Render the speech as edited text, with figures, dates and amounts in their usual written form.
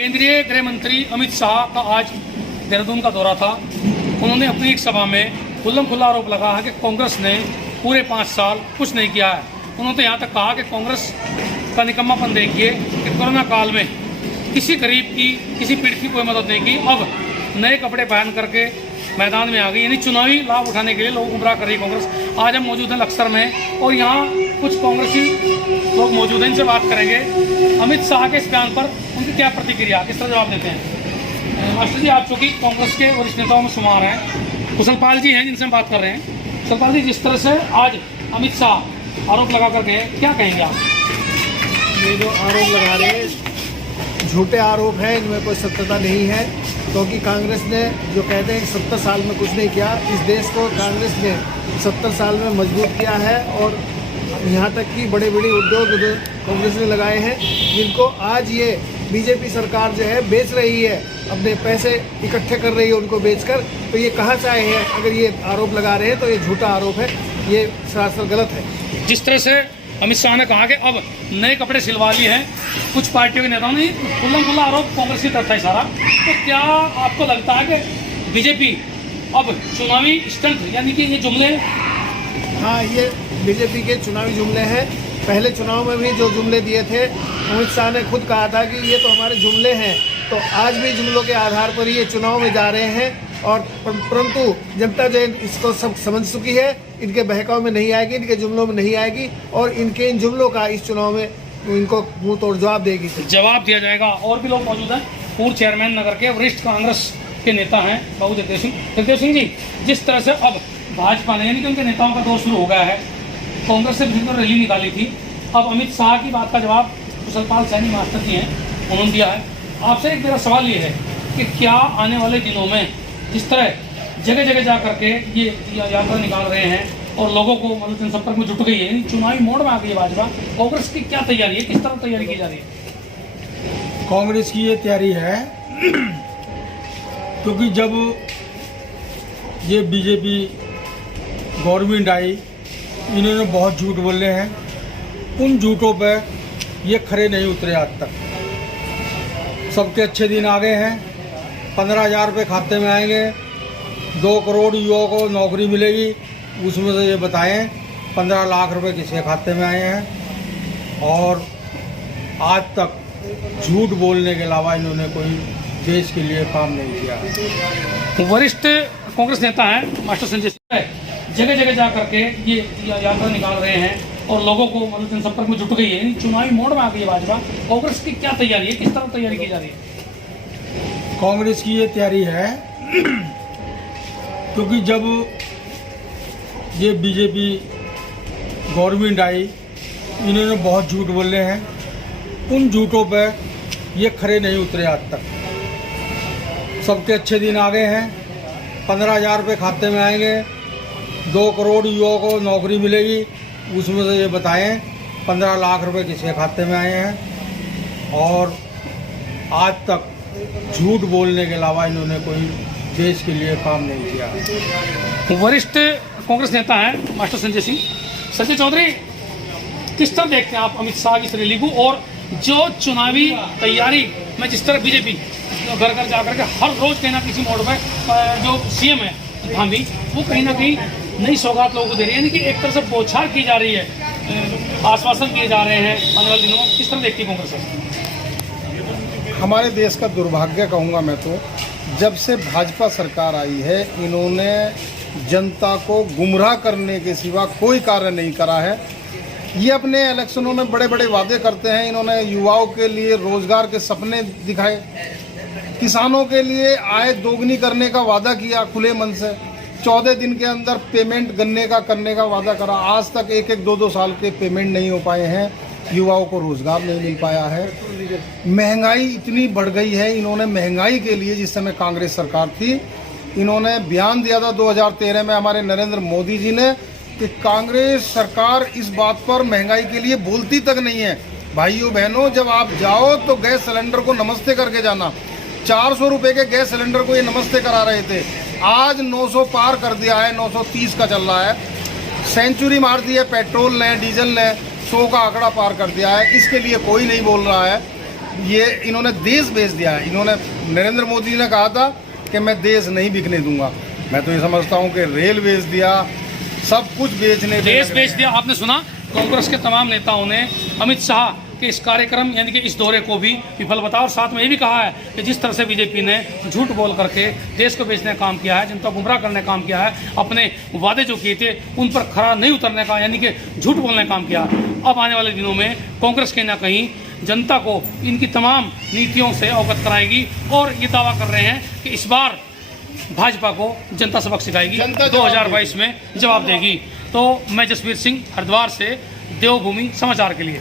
केंद्रीय गृह मंत्री अमित शाह का आज देहरादून का दौरा था। उन्होंने अपनी एक सभा में खुल्लम खुल्ला आरोप लगाया है कि कांग्रेस ने पूरे 5 साल कुछ नहीं किया है। उन्होंने तो यहाँ तक कहा कि कांग्रेस का निकम्मापन देखिए कि कोरोना काल में किसी गरीब की, किसी पीड़ित की कोई मदद नहीं की। अब नए कपड़े पहन करके मैदान में आ गई, यानी चुनावी लाभ उठाने के लिए लोग गुमराह कर रही है कांग्रेस। आज हम मौजूद हैं लक्सर में और यहाँ कुछ कांग्रेसी लोग मौजूद हैं, इनसे बात करेंगे। अमित शाह के इस बयान पर उनकी क्या प्रतिक्रिया, किस तरह जवाब देते हैं? मास्टर जी, आप चूँकि कांग्रेस के वरिष्ठ नेताओं में शुमार हैं, कुशलपाल जी हैं जिनसे हम बात कर रहे हैं। कुशलपाल जी, जिस तरह से आज अमित शाह आरोप लगा कर गए, क्या कहेंगे आप? ये जो आरोप लगा रहे हैं झूठे आरोप हैं, इनमें कोई सत्यता नहीं है। क्योंकि कांग्रेस ने जो कहते हैं 70 साल में कुछ नहीं किया, इस देश को कांग्रेस ने 70 साल में मजबूत किया है और यहाँ तक कि बड़े बड़े उद्योग कांग्रेस ने लगाए हैं, जिनको आज ये बीजेपी सरकार जो है बेच रही है, अपने पैसे इकट्ठे कर रही है उनको बेचकर। तो ये कहाँ से आए हैं? अगर ये आरोप लगा रहे हैं तो ये झूठा आरोप है, ये सरासर गलत है। जिस तरह से अमित शाह ने कहा कि अब नए कपड़े सिलवा लिए हैं कुछ पार्टियों के नेताओं ने, खुल्लम खुल्ला आरोप कांग्रेस की तरफ था सारा। तो क्या आपको लगता है कि बीजेपी अब चुनावी स्टंट, यानी कि ये जुमले? हाँ, ये बीजेपी के चुनावी जुमले हैं। पहले चुनाव में भी जो जुमले दिए थे, अमित शाह ने खुद कहा था कि ये तो हमारे जुमले हैं। तो आज भी जुमलों के आधार पर ये चुनाव में जा रहे हैं और परंतु जनता जो इसको सब समझ चुकी है, इनके बहकाव में नहीं आएगी, इनके जुमलों में नहीं आएगी और इनके इन जुमलों का इस चुनाव में इनको मुंह तोड़ जवाब देगी, जवाब दिया जाएगा। और भी लोग मौजूद हैं। पूर्व चेयरमैन नगर के वरिष्ठ कांग्रेस के नेता हैं बाबू जगदेव सिंह जी, जिस तरह से अब भाजपा ने, यानी कि उनके नेताओं का दौर शुरू हो गया है, कांग्रेस से भी रैली निकाली थी, अब अमित शाह की बात का जवाब कुशलपाल सैनी मास्टर जी हैं उन्होंने दिया है। आपसे एक मेरा सवाल ये है कि क्या आने वाले दिनों में जिस तरह जगह जगह जा करके ये यात्रा निकाल रहे हैं और लोगों को मतलब जनसंपर्क में जुट गई है, यानी चुनावी मोड में आ गई है भाजपा, कांग्रेस की क्या तैयारी है, किस तरह तैयारी की जा रही है? कांग्रेस की ये तैयारी है क्योंकि जब ये बीजेपी गवर्नमेंट आई, इन्होंने बहुत झूठ बोले हैं। उन झूठों पे ये खरे नहीं उतरे आज तक। सबके अच्छे दिन आ गए हैं, 15,000 रुपये खाते में आएंगे, 2 करोड़ युवाओं को नौकरी मिलेगी, उसमें से ये बताएं 15 लाख रुपए किसके खाते में आए हैं। और आज तक झूठ बोलने के अलावा इन्होंने कोई देश के लिए काम नहीं किया। वरिष्ठ कांग्रेस नेता हैं मास्टर संजय सिंह, जगह जगह जा करके ये यात्रा निकाल रहे हैं और लोगों को मतलब जनसंपर्क में जुट गई है, यानी चुनावी मोड में आ गई है भाजपा, कांग्रेस की क्या तैयारी है, किस तरह तैयारी की जा रही है? कांग्रेस की ये तैयारी है क्योंकि जब ये बीजेपी गवर्नमेंट आई, इन्होंने बहुत झूठ बोले हैं। उन झूठों पे ये खरे नहीं उतरे आज तक। सबके अच्छे दिन आ गए हैं, 15,000 रुपये खाते में आएंगे, 2 करोड़ युवाओं को नौकरी मिलेगी, उसमें से ये बताएं 15 लाख रुपए किसके खाते में आए हैं। और आज तक झूठ बोलने के अलावा इन्होंने कोई देश के लिए काम नहीं किया। वरिष्ठ कांग्रेस नेता हैं मास्टर संजय चौधरी, किस तरह देखते हैं आप अमित शाह की रैली को और जो चुनावी तैयारी में जिस तरह बीजेपी घर घर जाकर के हर रोज कहीं ना किसी मोड़ पर जो सीएम है गांधी, वो कहीं ना कहीं नई सौगात लोगों को दे रही है, यानी कि एक तरह से बौछार की जा रही है, आश्वासन किए जा रहे हैं आने वाले दिनों में, किस तरह देखती है कांग्रेस? हमारे देश का दुर्भाग्य कहूँगा मैं तो, जब से भाजपा सरकार आई है, इन्होंने जनता को गुमराह करने के सिवा कोई कार्य नहीं करा है। ये अपने इलेक्शनों में बड़े बड़े वादे करते हैं। इन्होंने युवाओं के लिए रोजगार के सपने दिखाए, किसानों के लिए आय दोगुनी करने का वादा किया खुले मन से, 14 दिन के अंदर पेमेंट गन्ने का करने का वादा करा। आज तक 1-2 साल के पेमेंट नहीं हो पाए हैं, युवाओं को रोजगार नहीं मिल पाया है। महंगाई इतनी बढ़ गई है, इन्होंने महंगाई के लिए, जिस समय कांग्रेस सरकार थी, इन्होंने बयान दिया था 2013 में हमारे नरेंद्र मोदी जी ने कि कांग्रेस सरकार इस बात पर महंगाई के लिए बोलती तक नहीं है। भाइयों बहनों, जब आप जाओ तो गैस सिलेंडर को नमस्ते करके जाना। 400 रुपये के गैस सिलेंडर को ये नमस्ते करा रहे थे, आज 900 पार कर दिया है, 930 का चल रहा है। सेंचुरी मार दी है पेट्रोल ने, डीजल ने, 100 का आंकड़ा पार कर दिया है। इसके लिए कोई नहीं बोल रहा है। ये इन्होंने देश बेच दिया है। इन्होंने नरेंद्र मोदी ने कहा था कि मैं देश नहीं बिकने दूंगा। मैं तो ये समझता हूँ कि रेल बेच दिया, सब कुछ बेचने पे देश लग रहे बेच हैं। दिया। आपने सुना कांग्रेस के तमाम नेताओं ने अमित शाह के इस कार्यक्रम यानी कि इस दौरे को भी विफल बताया और साथ में ये भी कहा है कि जिस तरह से बीजेपी ने झूठ बोल करके देश को बेचने का काम किया है, जनता को गुमराह करने का काम किया है, अपने वादे जो किए थे उन पर खरा नहीं उतरने का यानी कि झूठ बोलने का काम किया। अब आने वाले दिनों में कांग्रेस कहीं ना कहीं जनता को इनकी तमाम नीतियों से अवगत कराएगी और ये दावा कर रहे हैं कि इस बार भाजपा को जनता सबक सिखाएगी, जनता जवाब 2022 में जवाब देगी। तो मैं जसवीर सिंह हरिद्वार से, देवभूमि समाचार के लिए।